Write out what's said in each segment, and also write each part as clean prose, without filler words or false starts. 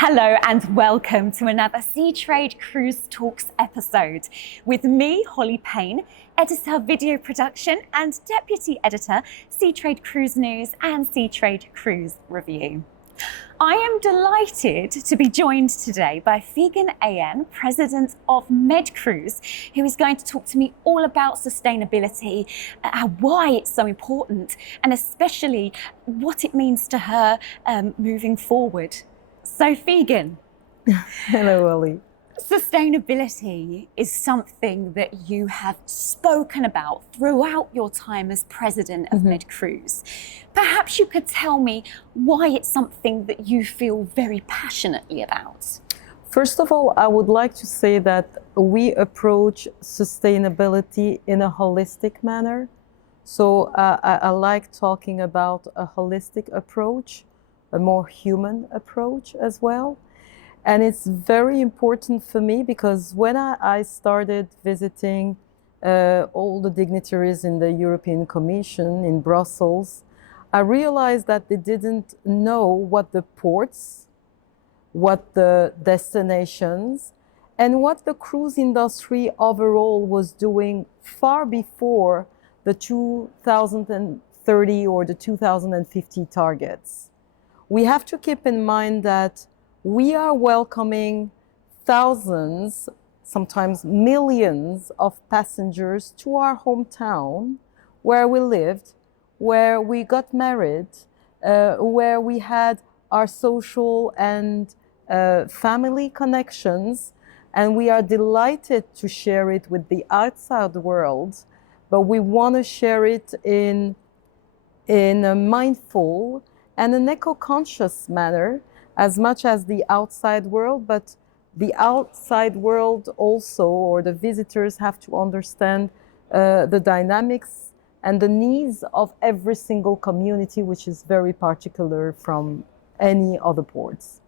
Hello and welcome to another Seatrade Cruise Talks episode with me, Holly Payne, editor video production and deputy editor, Seatrade Cruise News and Seatrade Cruise Review. I am delighted to be joined today by Figen Ayen, president of MedCruise, who is going to talk to me all about sustainability, why it's so important, and especially what it means to her moving forward. So Figen. Hello, Ollie. Sustainability is something that you have spoken about throughout your time as president of MedCruise. Perhaps you could tell me why it's something that you feel very passionately about. First of all, I would like to say that we approach sustainability in a holistic manner. So I like talking about a holistic approach, a more human approach as well. And it's very important for me because when I started visiting all the dignitaries in the European Commission in Brussels, I realized that they didn't know what the ports, what the destinations, and what the cruise industry overall was doing far before the 2030 or the 2050 targets. We have to keep in mind that we are welcoming thousands, sometimes millions of passengers to our hometown, where we lived, where we got married, where we had our social and family connections, and we are delighted to share it with the outside world, but we want to share it in a mindful and an eco-conscious manner, as much as the outside world, but the outside world also, or the visitors, have to understand the dynamics and the needs of every single community, which is very particular from any other ports.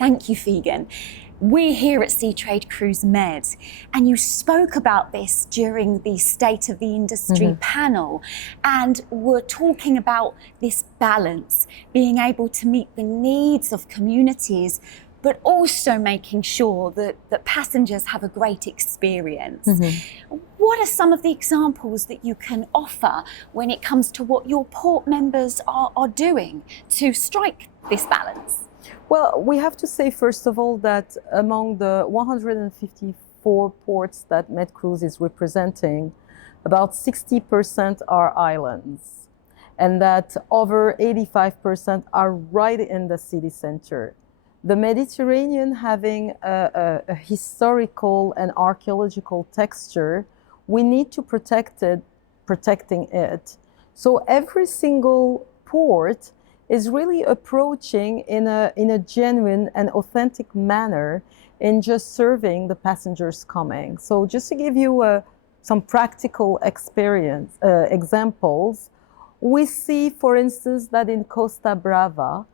Thank you, Figen. We're here at Seatrade Cruise Med, and you spoke about this during the State of the Industry panel, and were talking about this balance, being able to meet the needs of communities, but also making sure that passengers have a great experience. What are some of the examples that you can offer when it comes to what your port members are doing to strike this balance? Well, we have to say, first of all, that among the 154 ports that MedCruise is representing, about 60% are islands, and that over 85% are right in the city center. The Mediterranean having a historical and archaeological texture, we need to protecting it. So every single port is really approaching in a genuine and authentic manner in just serving the passengers coming. So just to give you some practical examples, we see, for instance, that in Costa Brava,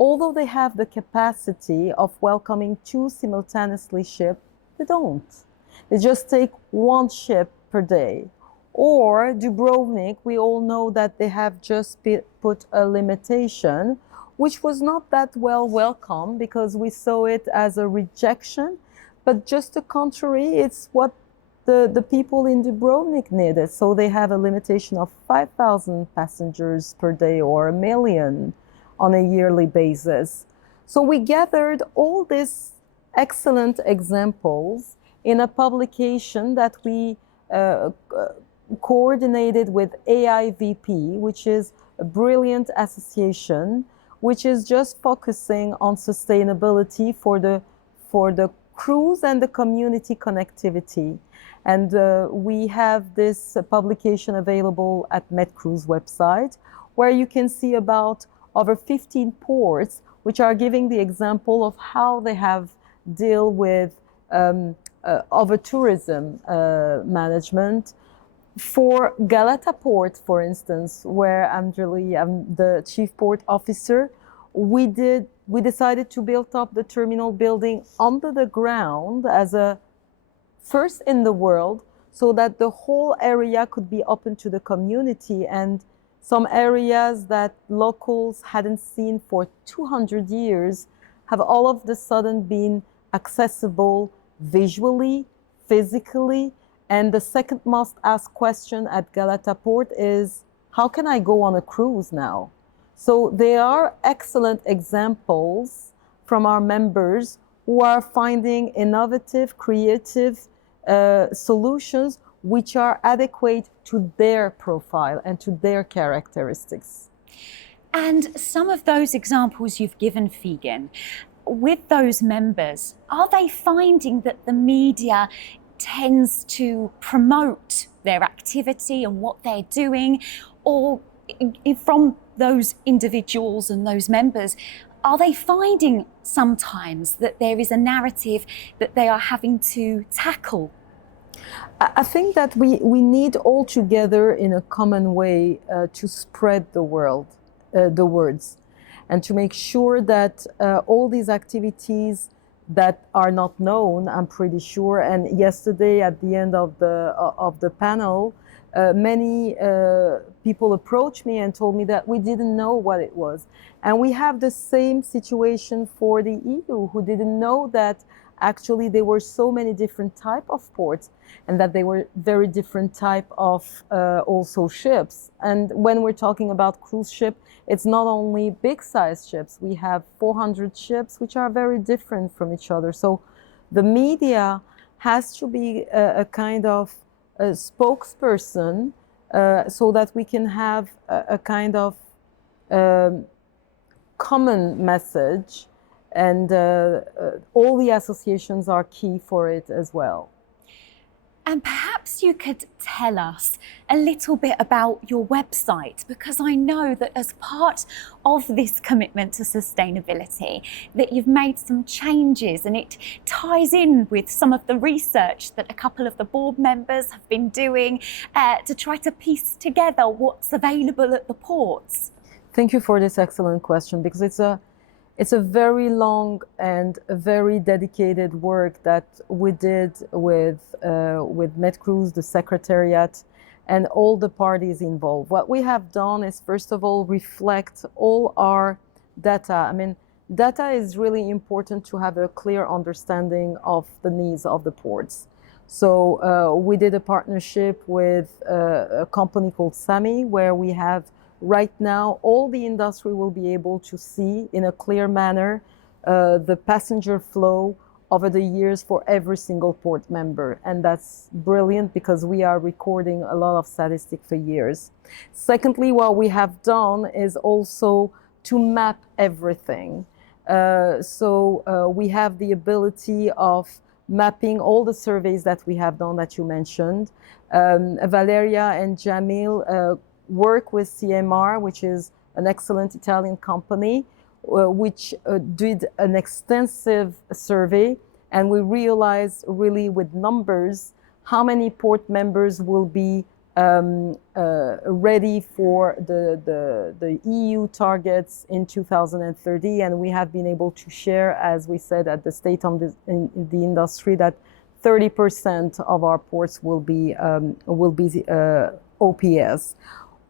although they have the capacity of welcoming 2 simultaneously ships, they don't. They just take 1 ship per day. Or Dubrovnik, we all know that they have just put a limitation, which was not that well welcomed because we saw it as a rejection, but just the contrary, it's what the people in Dubrovnik needed. So they have a limitation of 5,000 passengers per day or 1 million on a yearly basis. So we gathered all these excellent examples in a publication that we coordinated with AIVP, which is a brilliant association, which is just focusing on sustainability for the cruise and the community connectivity. And we have this publication available at MedCruise website, where you can see about over 15 ports, which are giving the example of how they have deal with over-tourism management. For Galata Port, for instance, where I'm the chief port officer, we decided to build up the terminal building under the ground as a first in the world, so that the whole area could be open to the community, and some areas that locals hadn't seen for 200 years have all of the sudden been accessible visually, physically. And the second most asked question at Galata Port is, how can I go on a cruise now? So they are excellent examples from our members who are finding innovative, creative solutions which are adequate to their profile and to their characteristics. And some of those examples you've given, Figen, with those members, are they finding that the media tends to promote their activity and what they're doing? Or from those individuals and those members, are they finding sometimes that there is a narrative that they are having to tackle? I think that we need all together in a common way to spread the words, and to make sure that all these activities that are not known, I'm pretty sure. And yesterday at the end of the panel, many people approached me and told me that we didn't know what it was. And we have the same situation for the EU, who didn't know that actually there were so many different type of ports, and that they were very different type of also ships. And when we're talking about cruise ship, it's not only big size ships. We have 400 ships which are very different from each other. So the media has to be a kind of a spokesperson so that we can have a kind of common message, and all the associations are key for it as well. And perhaps you could tell us a little bit about your website, because I know that as part of this commitment to sustainability, that you've made some changes, and it ties in with some of the research that a couple of the board members have been doing to try to piece together what's available at the ports. Thank you for this excellent question, because it's a very long and a very dedicated work that we did with MedCruise, the Secretariat, and all the parties involved. What we have done is, first of all, reflect all our data. I mean, data is really important to have a clear understanding of the needs of the ports. So we did a partnership with a company called SAMI, where we have right now all the industry will be able to see in a clear manner the passenger flow over the years for every single port member. And that's brilliant, because we are recording a lot of statistics for years. Secondly, what we have done is also to map everything. We have the ability of mapping all the surveys that we have done that you mentioned. Valeria and Jamil work with CMR, which is an excellent Italian company, which did an extensive survey, and we realized really with numbers how many port members will be ready for the EU targets in 2030, and we have been able to share, as we said at the State on in the Industry, that 30% of our ports will be OPS.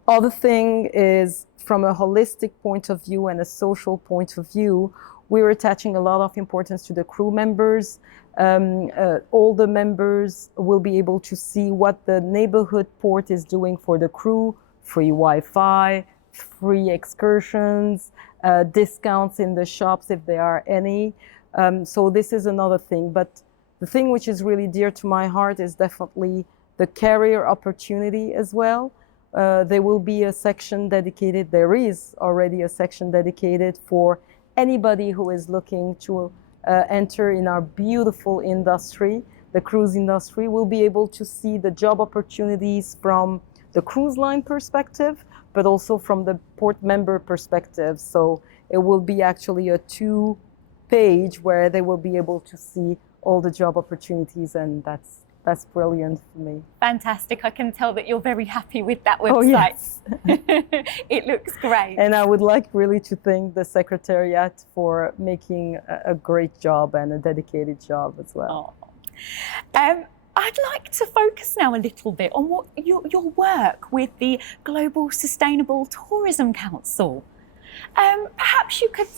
Other thing is, from a holistic point of view and a social point of view, we're attaching a lot of importance to the crew members. All the members will be able to see what the neighborhood port is doing for the crew: free Wi-Fi, free excursions, discounts in the shops if there are any. So this is another thing. But the thing which is really dear to my heart is definitely the career opportunity as well. There will be a section dedicated, there is already a section dedicated for anybody who is looking to enter in our beautiful industry. The cruise industry will be able to see the job opportunities from the cruise line perspective, but also from the port member perspective. So it will be actually a 2-page where they will be able to see all the job opportunities, and that's brilliant for me. Fantastic. I can tell that you're very happy with that website. Oh, yes. It looks great. And I would like really to thank the Secretariat for making a great job and a dedicated job as well. Oh. I'd like to focus now a little bit on what your work with the Global Sustainable Tourism Council. Perhaps you could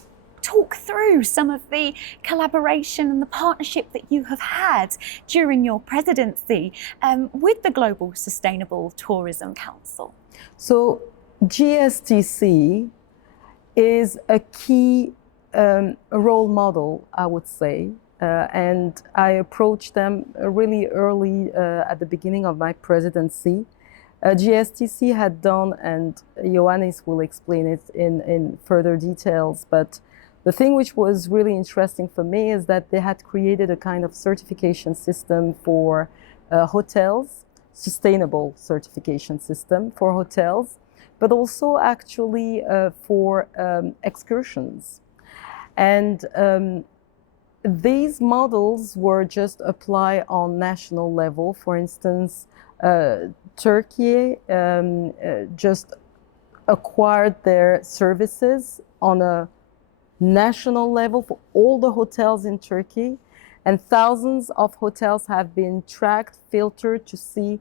talk through some of the collaboration and the partnership that you have had during your presidency with the Global Sustainable Tourism Council? So GSTC is a key role model, I would say, and I approached them really early at the beginning of my presidency. GSTC had done, and Ioannis will explain it in further details, but the thing which was really interesting for me is that they had created a kind of certification system for hotels, sustainable certification system for hotels, but also actually for excursions. And these models were just applied on national level. For instance, Turkey just acquired their services on a national level for all the hotels in Turkey, and thousands of hotels have been tracked, filtered to see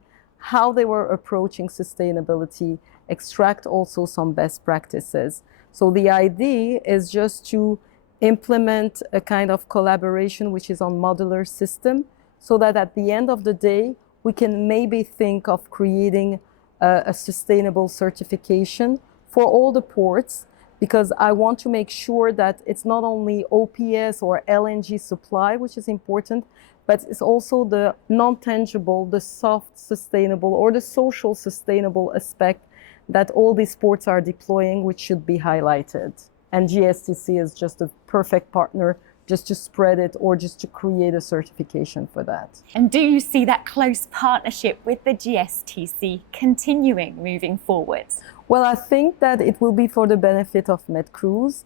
how they were approaching sustainability, extract also some best practices. So the idea is just to implement a kind of collaboration which is on modular system, so that at the end of the day, we can maybe think of creating a sustainable certification for all the ports, because I want to make sure that it's not only OPS or LNG supply, which is important, but it's also the non-tangible, the soft sustainable or the social sustainable aspect that all these ports are deploying, which should be highlighted. And GSTC is just a perfect partner just to spread it or just to create a certification for that. And do you see that close partnership with the GSTC continuing moving forward? Well, I think that it will be for the benefit of MedCruise.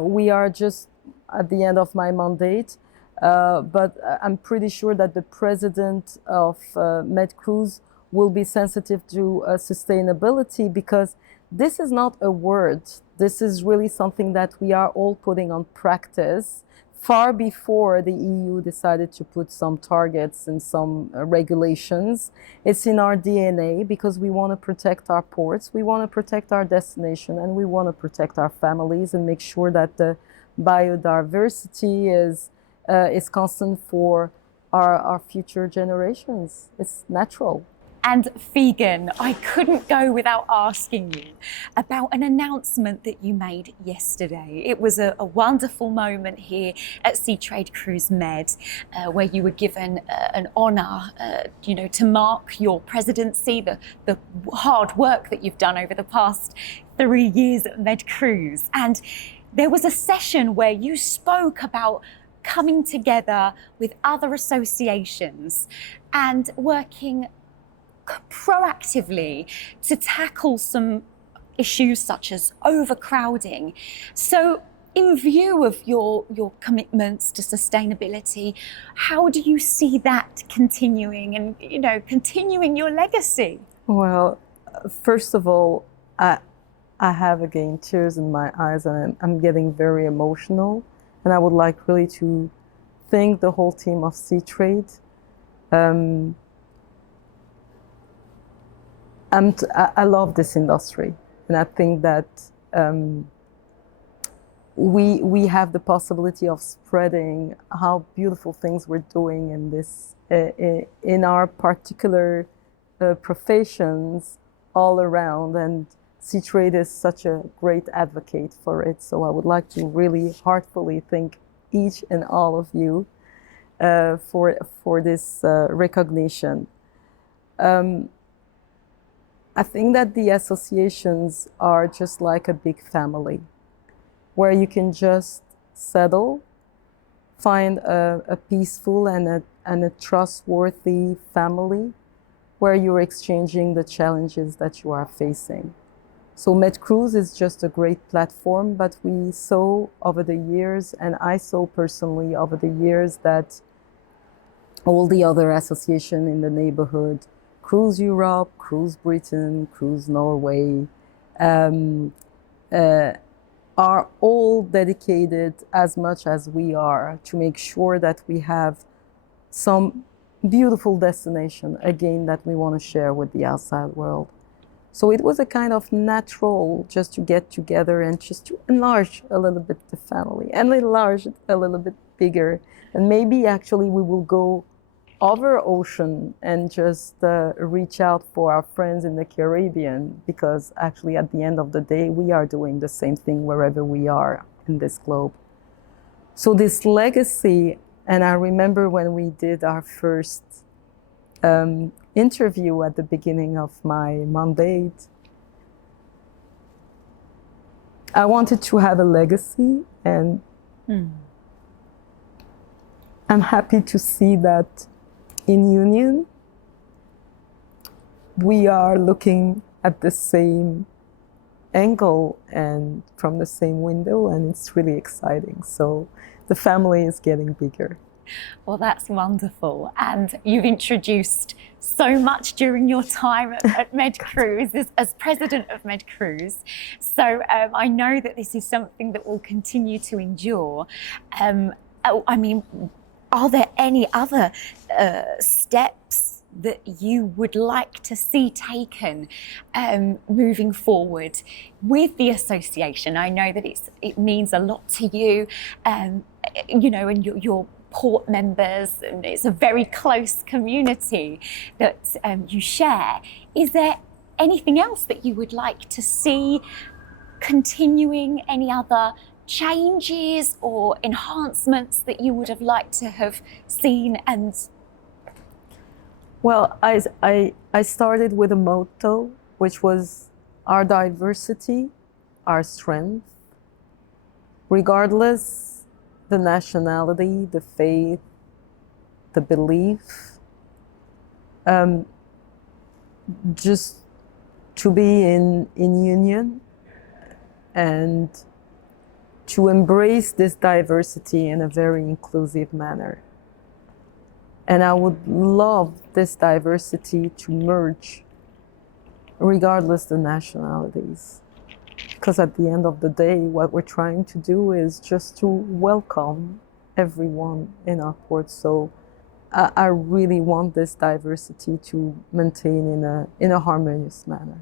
We are just at the end of my mandate, but I'm pretty sure that the president of MedCruise will be sensitive to sustainability, because this is not a word. This is really something that we are all putting on practice far before the EU decided to put some targets and some regulations. It's in our DNA, because we want to protect our ports, we want to protect our destination, and we want to protect our families and make sure that the biodiversity is constant for our future generations. It's natural. And Figen, I couldn't go without asking you about an announcement that you made yesterday. It was a wonderful moment here at Seatrade Cruise Med, where you were given an honour, to mark your presidency, the hard work that you've done over the past 3 years at Med Cruise. And there was a session where you spoke about coming together with other associations and working proactively to tackle some issues such as overcrowding. So in view of your commitments to sustainability, how do you see that continuing and, continuing your legacy? Well, first of all, I have again tears in my eyes, and I'm getting very emotional. And I would like really to thank the whole team of Seatrade. I love this industry, and I think that we have the possibility of spreading how beautiful things we're doing in this in our particular professions all around, and Seatrade is such a great advocate for it. So I would like to really heartfully thank each and all of you for this recognition. I think that the associations are just like a big family, where you can just settle, find a peaceful and a trustworthy family, where you're exchanging the challenges that you are facing. So MedCruise is just a great platform, but we saw over the years, and I saw personally over the years, that all the other associations in the neighborhood, Cruise Europe, Cruise Britain, Cruise Norway, are all dedicated as much as we are to make sure that we have some beautiful destination, again, that we want to share with the outside world. So it was a kind of natural just to get together and just to enlarge a little bit the family and enlarge it a little bit bigger. And maybe actually we will go over ocean and just reach out for our friends in the Caribbean, because actually at the end of the day, we are doing the same thing wherever we are in this globe. So this legacy, and I remember when we did our first interview at the beginning of my mandate, I wanted to have a legacy, and I'm happy to see that in Union, we are looking at the same angle and from the same window, and it's really exciting. So the family is getting bigger. Well, that's wonderful. And you've introduced so much during your time at MedCruise as president of MedCruise. So I know that this is something that will continue to endure. I mean, are there any other steps that you would like to see taken moving forward with the association? I know that it means a lot to you, you know, and your port members, and it's a very close community that you share. Is there anything else that you would like to see continuing? Any other changes or enhancements that you would have liked to have seen? And well, I started with a motto, which was our diversity, our strength, regardless the nationality, the faith, the belief, just to be in union and to embrace this diversity in a very inclusive manner. And I would love this diversity to merge regardless the nationalities. Because at the end of the day, what we're trying to do is just to welcome everyone in our port. So I really want this diversity to maintain in a harmonious manner.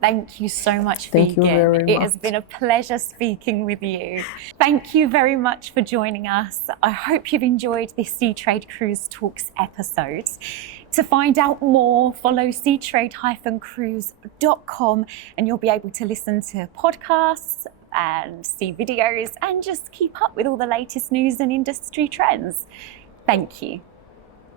thank you so much, Thank you very Vegan. It much. has been a pleasure speaking with you. Thank you very much for joining us. I hope you've enjoyed this Seatrade Cruise Talks episode. To find out more, follow seatrade-cruise.com and you'll be able to listen to podcasts and see videos and just keep up with all the latest news and industry trends. Thank you.